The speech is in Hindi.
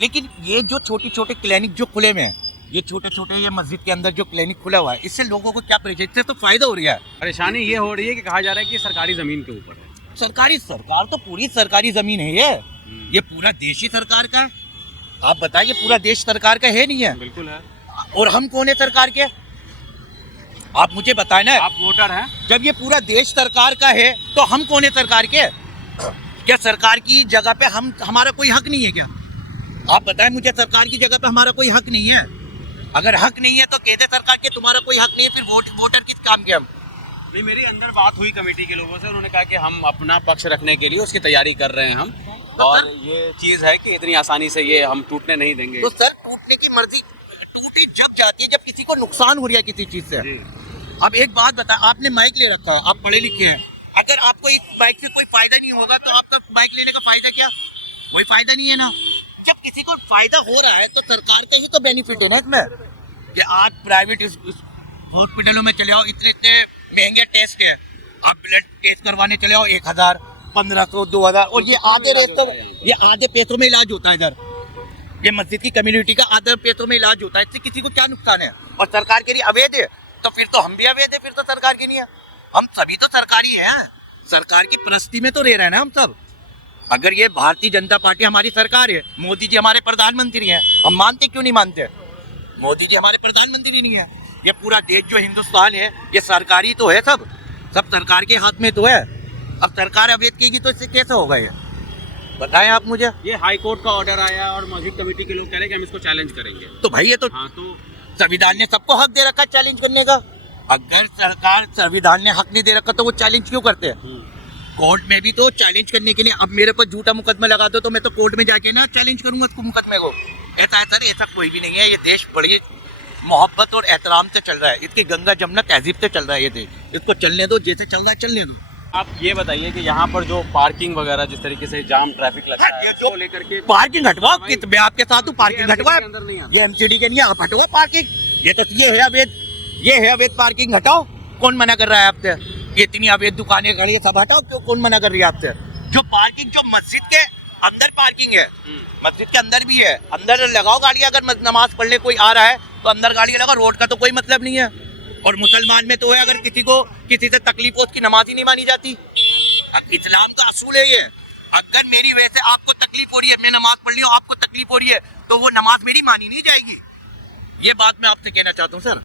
लेकिन ये जो छोटे छोटे क्लिनिक जो खुले हुए हैं, ये छोटे छोटे ये मस्जिद के अंदर जो क्लिनिक खुला हुआ है, इससे लोगों को क्या परेशानी, इससे तो फायदा हो रहा है। परेशानी ये हो रही है कि कहा जा रहा है कि सरकारी जमीन के ऊपर है। सरकार तो पूरी सरकारी जमीन है ये पूरा देश ही सरकार का है। आप बताइए, पूरा देश सरकार का है नहीं है? बिल्कुल है। और हम कौन है सरकार के? आप मुझे बताए ना। आप वोटर हैं। जब ये पूरा देश सरकार का है तो हम कौन है सरकार के? क्या सरकार की जगह पे हमारा कोई हक नहीं है क्या? आप बताएं मुझे, सरकार की जगह पे हमारा कोई हक नहीं है? अगर हक नहीं है तो कहते सरकार के तुम्हारा कोई हक नहीं है, फिर वोटर किस काम के हम? नहीं, मेरी अंदर बात हुई कमेटी के लोगों से, उन्होंने कहा कि हम अपना पक्ष रखने के लिए उसकी तैयारी कर रहे हैं हम, और ये चीज़ है कि इतनी आसानी से ये हम टूटने नहीं देंगे। तो सर, टूटने की मर्जी टूटी जब जाती है जब किसी को नुकसान हो रहा है किसी चीज से। अब एक बात बता, आपने माइक ले रखा है, आप पढ़े लिखे हैं, अगर आपको इस बाइक से कोई फायदा नहीं होगा तो आपका बाइक लेने का फायदा क्या? कोई फायदा नहीं है ना। जब किसी को फायदा हो रहा है तो सरकार का ही तो बेनिफिट है ना इसमें, कि आज प्राइवेट हॉस्पिटलों में चले आओ, इतने इतने महंगे टेस्ट है, आप ब्लड टेस्ट करवाने चले आओ 1000, 1500, 2000, और ये आधे पैसों में इलाज होता है इधर। ये मस्जिद की कम्युनिटी का आधे पैसों में इलाज होता है, इससे किसी को क्या नुकसान है? और सरकार के लिए अवैध है तो फिर तो हम भी अवैध है, फिर तो सरकार की नहीं है। हम सभी तो सरकारी हैं, सरकार की परस्ती में तो रह रहे हैं ना हम सब। अगर ये भारतीय जनता पार्टी हमारी सरकार है, मोदी जी हमारे प्रधानमंत्री हैं, हम मानते क्यों नहीं मानते? मोदी जी हमारे प्रधानमंत्री नहीं है। ये पूरा देश जो हिंदुस्तान है ये सरकारी तो है, सब सरकार के हाथ में तो है। अब सरकार अवैध कहेगी तो इससे कैसे होगा? ये बताएं आप मुझे। ये हाई कोर्ट का ऑर्डर आया और मस्जिद कमेटी के लोग कह रहे हैं कि हम इसको चैलेंज करेंगे। तो भाई ये तो संविधान ने सबको हक दे रखा है चैलेंज करने का। अगर सरकार संविधान ने हक नहीं दे रखा तो वो चैलेंज क्यों करते हैं? कोर्ट में भी तो चैलेंज करने के लिए, अब मेरे पर झूठा मुकदमा लगा दो तो मैं तो कोर्ट में जाके ना चैलेंज करूंगा उसको, मुकदमे को। ऐसा है सर, ऐसा कोई भी नहीं है। ये देश बड़ी मोहब्बत और एहतराम से चल रहा है, इसकी गंगा जमुना तहजीब से चल रहा है ये देश। इसको चलने दो, जैसे चल रहा है चलने दो। आप ये बताइए कि यहाँ पर जो पार्किंग वगैरह जिस तरीके से जाम ट्रैफिक लगता है उसको लेकर के पार्किंग हटवाओ, मैं आपके साथ हूँ, पार्किंग हटवाओ। ये एमसीडी के नहीं है, आप हटवाओ पार्किंग। ये तो ये है अवैध पार्किंग, हटाओ। कौन मना कर रहा है आपसे? ये इतनी अवैध दुकानें खड़ी है, सब हटाओ। क्यों, कौन मना कर रही है आपसे? जो पार्किंग जो मस्जिद के अंदर पार्किंग है, मस्जिद के अंदर भी है, अंदर लगाओ गाड़ी। अगर नमाज पढ़ने कोई आ रहा है तो अंदर गाड़ी लगाओ, रोड का तो कोई मतलब नहीं है। और मुसलमान में तो है, अगर किसी से तकलीफ हो उसकी नमाज ही नहीं मानी जाती। अब इस्लाम का असूल है ये। अगर मेरी वजह से आपको तकलीफ हो रही है, मैं नमाज पढ़ रही हूँ, आपको तकलीफ हो रही है, तो वो नमाज मेरी मानी नहीं जाएगी। ये बात मैं आपसे कहना चाहता हूँ सर।